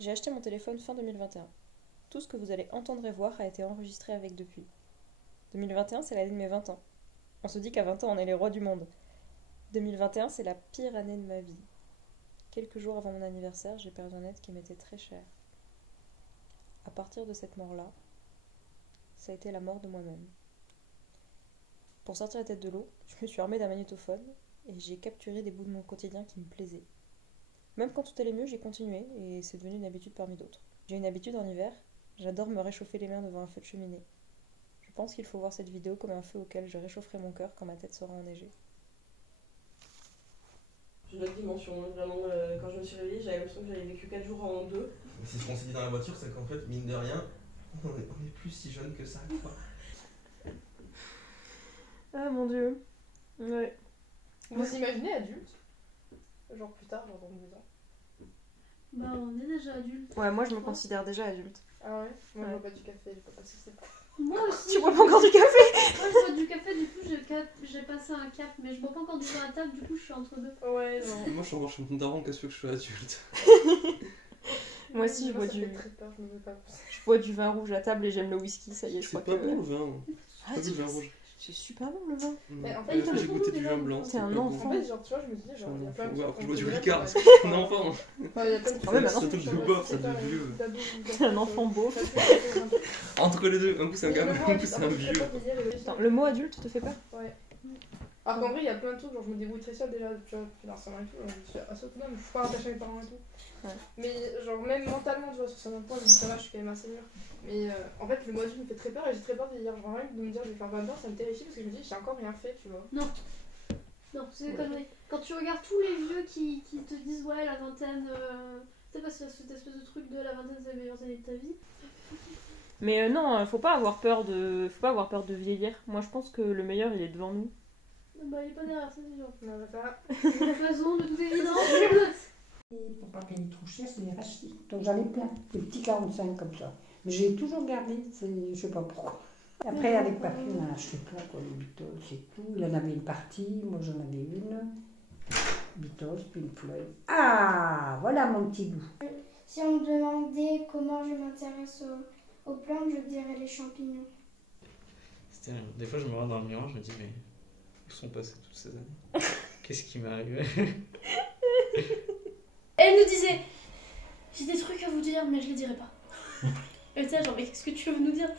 J'ai acheté mon téléphone fin 2021. Tout ce que vous allez entendre et voir a été enregistré avec depuis. 2021, c'est l'année de mes 20 ans. On se dit qu'à 20 ans, on est les rois du monde. 2021, c'est la pire année de ma vie. Quelques jours avant mon anniversaire, j'ai perdu un être qui m'était très cher. À partir de cette mort-là, ça a été la mort de moi-même. Pour sortir la tête de l'eau, je me suis armée d'un magnétophone et j'ai capturé des bouts de mon quotidien qui me plaisaient. Même quand tout allait mieux, j'ai continué et c'est devenu une habitude parmi d'autres. J'ai une habitude en hiver, j'adore me réchauffer les mains devant un feu de cheminée. Je pense qu'il faut voir cette vidéo comme un feu auquel je réchaufferai mon cœur quand ma tête sera enneigée. J'ai une autre dimension, vraiment, quand je me suis réveillée, j'avais l'impression que j'avais vécu 4 jours en 2. C'est ce qu'on s'est dit dans la voiture, c'est qu'en fait, mine de rien, on est plus si jeune que ça, quoi. Ah mon dieu. Ouais. Vous vous imaginez adulte? Genre plus tard, genre dans 10 ans. Bah on est déjà adulte. Ouais, moi je me considère déjà adulte. Ah ouais? Moi je Ouais. bois pas du café, j'ai pas passé cette... Moi aussi. Tu bois pas encore du café? Moi je bois du café, du coup j'ai passé un cap, mais je bois pas encore du vin à table, du coup je suis entre deux. Ouais, non. Moi, je suis mon daron, qu'est-ce que je suis adulte. Moi aussi je bois ça du... fait très peur, je me veux pas. Je bois du vin rouge à table et j'aime le whisky, ça y est, je C'est crois pas que... bon le vin. Ah, Pas vu le vin rouge. c'est super bon le vin. Mais en fait, Après, il j'ai faut goûté beaucoup du de vin vin. blanc. T'es c'est un pas bon. enfant. En fait, genre, tu vois, je me dis, genre, il y a plein de Ouais, trucs. après, je qu'on bois du dirait Ricard, que- c'est un enfant. Enfin, il y a plein de Ah ouais, trucs. maintenant, c'est un truc de beauf, ça, de vieux. T'es un enfant beau. Entre les deux, un coup c'est un gamin, un coup c'est un vieux. Attends, le mot adulte te fait peur? Ouais. Alors qu'en vrai, il y a plein de trucs, genre je me débrouille très seule déjà, tu vois, depuis l'instant et tout, genre, je suis assez autonome, je suis pas attachée à mes parents et tout. Ouais. Mais genre même mentalement, tu vois, sur certains points, je me dis ça va, je suis quand même assez mûre. Mais en fait, le mois d'août me fait très peur et j'ai très peur de vieillir. Genre rien que de me dire je vais faire 20 ans, ça me terrifie parce que je me dis j'ai encore rien fait, tu vois. Non, c'est des conneries. Quand tu regardes tous les vieux qui te disent ouais la vingtaine, tu sais pas cette espèce de truc de la vingtaine c'est les meilleures années de ta vie. Mais non, faut pas avoir peur de vieillir. Moi je pense que le meilleur il est devant nous. Bah il est pas derrière, c'est sûr. Non, bah, ça va. De toute façon, de toute évidence. Et pour pas payer trop cher, c'est les rachetés. Donc j'en ai plein, des petits 45 comme ça. Mais j'ai toujours gardé, je sais pas pourquoi. Après, avec papy, on en a acheté plein, quoi, les Beatles, c'est tout. Il en avait une partie, moi j'en avais une. Beatles, Pink Floyd. Ah, voilà mon petit bout. Si on me demandait comment je m'intéresse aux plantes, je dirais les champignons. Des fois, je me regarde dans le miroir, je me dis, mais où sont passées toutes ces années? Qu'est-ce qui m'est arrivé? Elle nous disait j'ai des trucs à vous dire, mais je les dirai pas. Et tu sais, genre, mais qu'est-ce que tu veux nous dire?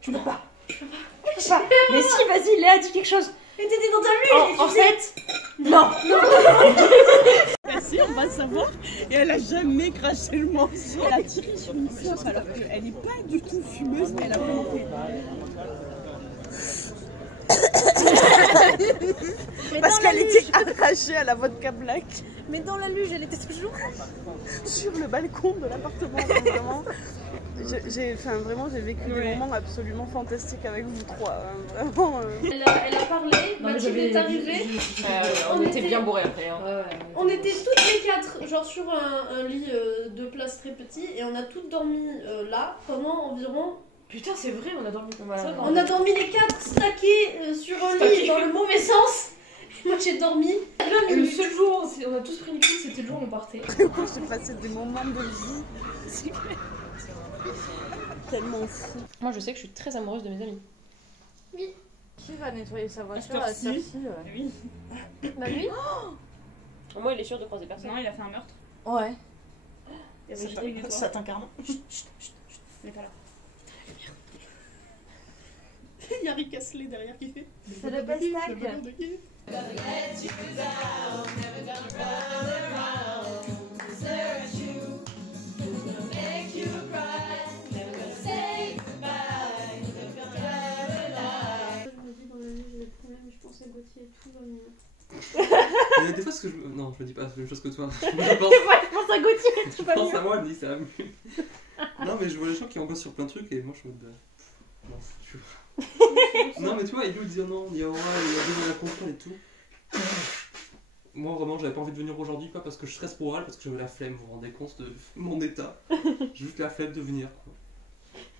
Je peux pas. Je peux pas. Je peux pas. Mais si, vas-y, Léa, dis quelque chose. Et t'étais dans ta bulle. En fait, non. Si, on va savoir. Et elle a jamais craché le morceau. Elle a tiré sur une sauce alors qu'elle n'est pas du tout fumeuse, mais elle a vraiment fait. Parce qu'elle était arrachée à la vodka black. Mais dans la luge, elle était toujours sur le balcon de l'appartement. Vraiment. J'ai vécu des moments absolument fantastiques avec vous trois. Vraiment. Elle a parlé, Mathilde est arrivée. On était bien bourrés après. Hein. On était toutes les quatre, genre sur un lit de place très petit, et on a toutes dormi là pendant environ. Putain, c'est vrai, on a dormi comme ça. On a dormi les quatre stackés sur un lit dans le mauvais sens. Moi j'ai dormi 20 Et le minutes. seul jour où on a tous pris une cuite, c'était le jour où on partait. Du coup, j'ai passé des moments de vie. C'est tellement fou. Moi, je sais que je suis très amoureuse de mes amis. Qui va nettoyer sa voiture à cette heure-ci? Oui. Bah lui. Moi, il est sûr de croiser personne. Non, il a fait un meurtre. Ouais. Ça t'incarne. Il est pas là. Il y a Rick Astley derrière qui fait. C'est le best Le ballon de Guy. Je me dis dans la nuit j'ai des problèmes, je pense à Gauthier et tout. Il y a des fois, ce que je. Non, je me dis pas la même chose que toi. Je pense, Je pense à Gauthier, je pense à moi, elle me dit ça va mieux. Non, mais je vois les gens qui angoissent sur plein de trucs et moi je suis en mode. Non, tu vois. Non, mais tu vois, ils nous disent non, il y a Aura, il y a besoin de la contrôle et tout. Moi, vraiment, j'avais pas envie de venir aujourd'hui, pas parce que je stresse pour Aura, parce que j'avais la flemme, vous vous rendez compte de mon état. J'ai juste la flemme de venir, quoi.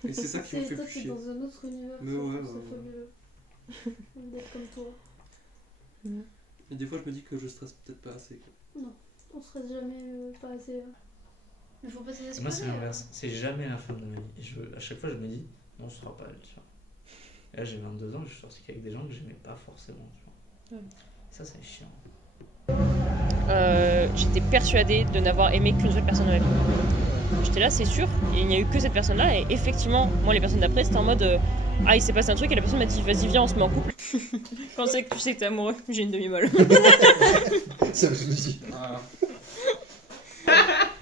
Et c'est ça qui me fait toi, plus t'es chier. dans un autre univers. Mais ça, ouais, c'est ouais. fabuleux. D'être comme toi. Et des fois, je me dis que je stresse peut-être pas assez, quoi. On serait jamais pas assez. Il faut pas Et moi, c'est désespérer. l'inverse. C'est jamais la femme de ma vie. Et à chaque fois, je me dis, non, ce sera pas elle, tu vois. Et là, j'ai 22 ans et je suis sorti qu'avec des gens que j'aimais pas forcément, tu vois. Ouais. Ça, c'est chiant. J'étais persuadée de n'avoir aimé qu'une seule personne de ma vie. J'étais là, c'est sûr, et il n'y a eu que cette personne-là, et effectivement, moi, les personnes d'après, c'était en mode ah, il s'est passé un truc, et la personne m'a dit vas-y, viens, on se met en couple. Quand c'est que tu sais que t'es amoureux, j'ai une demi-molle. Ça me dit.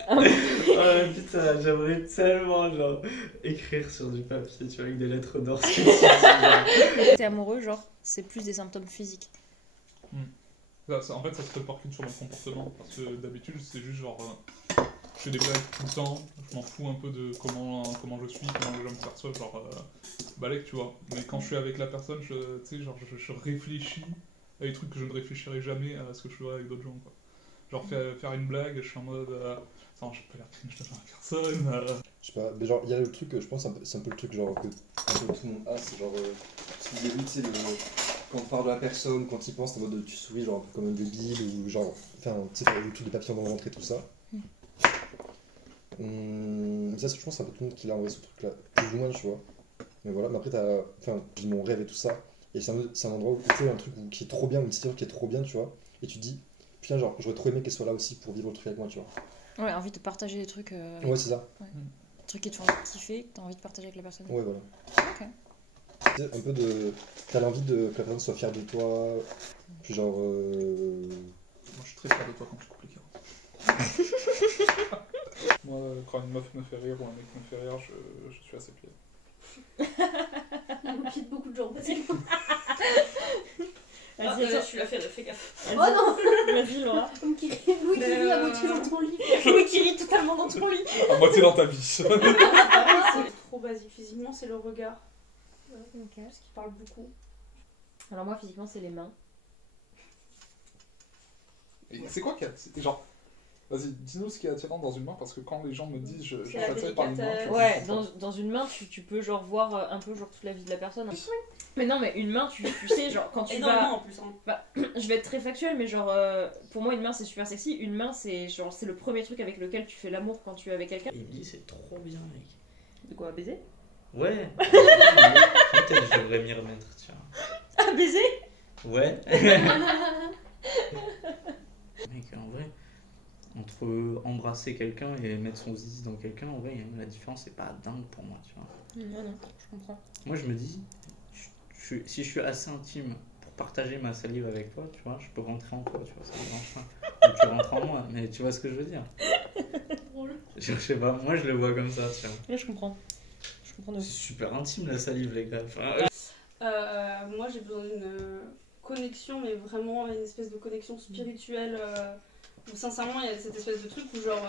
Oh putain, j'aimerais tellement genre écrire sur du papier, tu vois, avec des lettres d'or. T'es amoureux, genre, c'est plus des symptômes physiques. Je sais pas, mais genre, il y a le truc, je pense, c'est un peu le truc genre que un peu tout le monde a, c'est genre. Ce qui débute, c'est quand on parle de la personne, quand il pense, t'es en mode tu souris, genre un peu comme un débile, ou genre. Enfin, tu sais, le truc des papillons dans le ventre et tout ça. Ça, je pense, c'est un peu tout le monde qui l'a envoyé ce truc-là, plus ou moins, tu vois. Mais voilà, mais après, enfin, j'ai mon rêve et tout ça, et c'est un endroit où tu sais, un truc qui est trop bien, une situation qui est trop bien, tu vois, et tu te dis, putain, genre, j'aurais trop aimé qu'elle soit là aussi pour vivre le truc avec moi, tu vois. Ouais, envie de partager des trucs. Ouais, c'est ça. Ouais. Des trucs qui te font kiffer, que t'as envie de partager avec la personne. Ouais, voilà. Ok. Un peu de. T'as l'envie que la personne soit fière de toi, puis genre. Moi, je suis très fier de toi quand tu coupes les carottes. Moi, quand une meuf me fait rire ou un mec me fait rire, je suis à ses pieds. On quitte beaucoup de gens, vas-y. Vas-y, je suis là, fais gaffe. Oh non. Vas-y, Laura. Louis qui rit à moitié dans ton lit. Louis qui rit totalement dans ton lit. À moitié dans ta vie. C'est trop basique. Physiquement, c'est le regard. Ok. Parce qu'il parle beaucoup. Alors, moi, physiquement, c'est les mains. Et c'est quoi qui a. Genre. Vas-y, dis-nous ce qui est attirant dans une main, parce que quand les gens me disent je suis la attiré par une main, tu vois, Ouais, dans une main, tu peux genre voir un peu genre toute la vie de la personne. Mais non, mais une main, tu sais, genre quand tu vas... en plus. Hein. Bah, je vais être très factuelle, mais genre pour moi, une main c'est super sexy. Une main, c'est genre c'est le premier truc avec lequel tu fais l'amour quand tu es avec quelqu'un. Et il me dit, c'est trop bien, mec. De quoi, baiser? Ouais. Peut-être je devrais m'y remettre, tiens. Ah, baiser? Ouais. Mec, en vrai, entre embrasser quelqu'un et mettre son zizi dans quelqu'un, en vrai, la différence c'est pas dingue pour moi, tu vois. Non, je comprends. Moi, je me dis, si je suis assez intime pour partager ma salive avec toi, tu vois, je peux rentrer en toi, tu vois, ça me dérange pas. Ou tu rentres en moi, mais tu vois ce que je veux dire. Je sais pas, moi je le vois comme ça, tu vois. Là, je comprends. Je comprends de C'est super intime la salive, les gars. Enfin, Moi, j'ai besoin d'une connexion, mais vraiment une espèce de connexion spirituelle. Où sincèrement, il y a cette espèce de truc où, genre,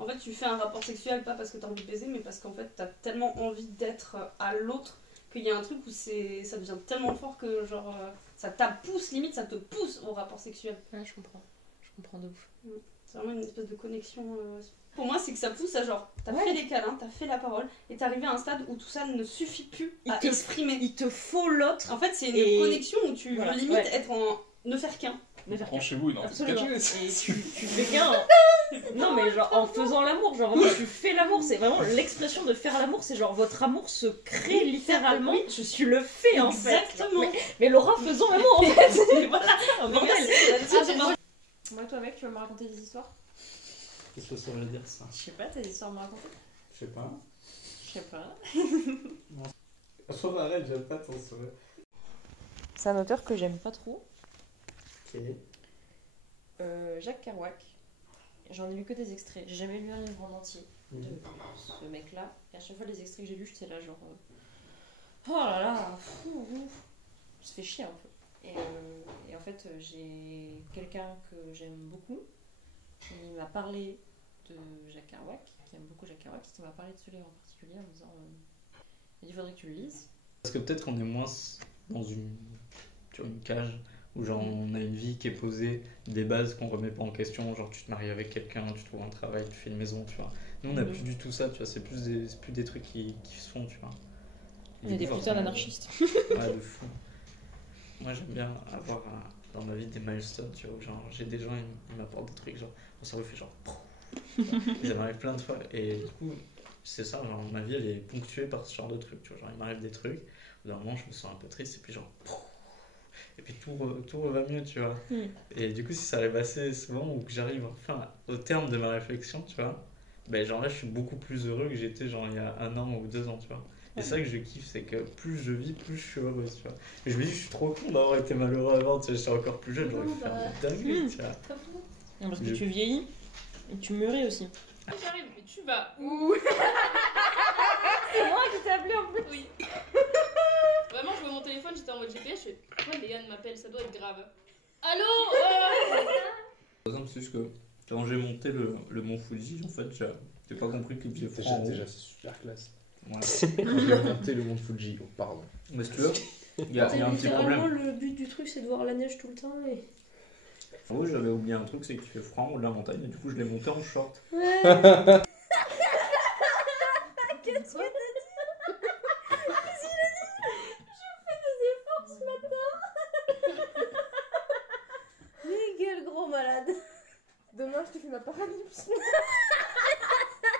en fait, tu fais un rapport sexuel pas parce que t'as envie de baiser, mais parce qu'en fait, t'as tellement envie d'être à l'autre qu'il y a un truc où ça devient tellement fort que, genre, ça pousse, limite, ça te pousse au rapport sexuel. Ouais, je comprends de ouf. C'est vraiment une espèce de connexion. Pour moi, c'est que ça pousse à genre, t'as fait les câlins, t'as fait la parole, et t'es arrivé à un stade où tout ça ne suffit plus à exprimer. Il te faut l'autre. En fait, c'est une connexion où tu veux limite être en ne faire qu'un. Branchez-vous, il en fait Absolument. Et tu fais qu'un. Non, mais genre en faisant l'amour, genre vraiment tu fais l'amour, c'est vraiment l'expression de faire l'amour, c'est genre votre amour se crée littéralement. Tu le fais en fait. Exactement. Mais Laura, faisons l'amour en fait. Voilà. Un bordel. Moi, toi, mec, tu vas me raconter des histoires? qu'est-ce que ça veut dire ça? Je sais pas, t'as des histoires à me raconter? Je sais pas. Je sais pas. Oh, arrête, j'aime pas ton sourire. C'est un auteur que j'aime pas trop. Quel est? Jacques Kerouac. J'en ai lu que des extraits. J'ai jamais lu un livre en entier de ce mec-là. Et à chaque fois, les extraits que j'ai lus, j'étais là genre... Oh là là, ça se fait chier un peu. Et en fait, j'ai quelqu'un que j'aime beaucoup qui m'a parlé de Jacques Kerouac, qui aime beaucoup Jacques Kerouac, qui m'a parlé de ce livre en particulier en me disant il faudrait que tu le lises. Parce que peut-être qu'on est moins dans une cage où genre on a une vie qui est posée, des bases qu'on remet pas en question, genre tu te maries avec quelqu'un, tu trouves un travail, tu fais une maison, tu vois. Nous on a plus du tout ça, tu vois, c'est plus des trucs qui se font, tu vois. Il y a des putains d'anarchistes. Ouais, de fou. Moi j'aime bien avoir dans ma vie des milestones, tu vois, genre j'ai des gens, ils m'apportent des trucs, genre mon cerveau fait genre Ça m'arrive plein de fois. Et du coup, c'est ça, genre, ma vie elle est ponctuée par ce genre de trucs. Tu vois, genre, il m'arrive des trucs, au bout d'un moment je me sens un peu triste, et puis genre. Et puis tout va mieux, tu vois. Et du coup, si ça arrive assez souvent, ou que j'arrive enfin au terme de ma réflexion, tu vois, ben genre là je suis beaucoup plus heureux que j'étais genre il y a 1 an ou 2 ans, tu vois. Et c'est ça que je kiffe, c'est que plus je vis, plus je suis heureux, tu vois. Et je me dis, je suis trop con d'avoir été malheureux avant, tu sais, j'étais encore plus jeune, j'aurais pu faire des dingueries, tu vois. Non, parce que tu vieillis et tu mûris aussi. J'arrive, mais tu vas où? C'est moi qui t'ai appelé en plus. Oui. Vraiment, je vois mon téléphone, j'étais en mode GPS, je fais pourquoi Léane m'appelle, ça doit être grave. Allô? Par exemple, c'est juste que quand j'ai monté le mont Fuji, en fait, j'ai pas compris qu'il faisait froid. Déjà, c'est super classe. Ouais. J'ai monté le mont Fuji, oh, pardon. Mais si tu veux, il y a un petit Littéralement, problème. le but du truc, c'est de voir la neige tout le temps. Et... En gros, j'avais oublié un truc, c'est qu'il fait froid en haut de la montagne, et du coup, je l'ai monté en short. Ouais. Qu'est-ce que t'as dit? Qu'est-ce qu'il a dit? Je fais des efforts ce matin. Mais quel gros malade. Demain, je te fais ma paralypse.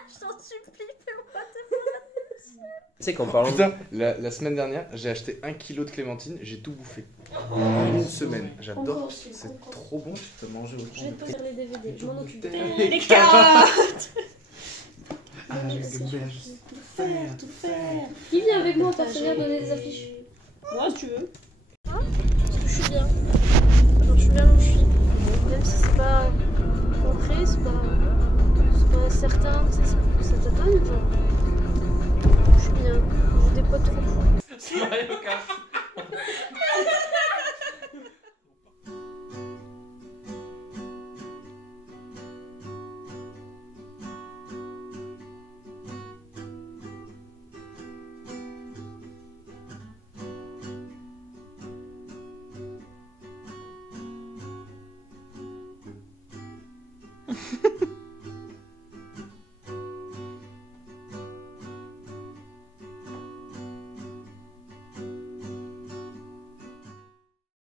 Je t'en supplie, fais-moi tes paralypses. Tu sais qu'en parlant. Putain, la semaine dernière, j'ai acheté 1 kilo de clémentine, j'ai tout bouffé. En une semaine. J'adore, Encore, c'est c'est encore. trop bon. Tu peux manger autant Je vais te poser les DVD, je m'en occupe. Les carottes. Ah, je sais tout faire. Qui vient avec moi partenaire donner des affiches? Moi, si tu veux. Parce que je suis bien. Genre, je suis bien où je suis. Même si c'est pas concret, c'est pas certain, ça t'étonne, genre. Je suis bien. J'ai des potes trop cool. C'est Mario Kart.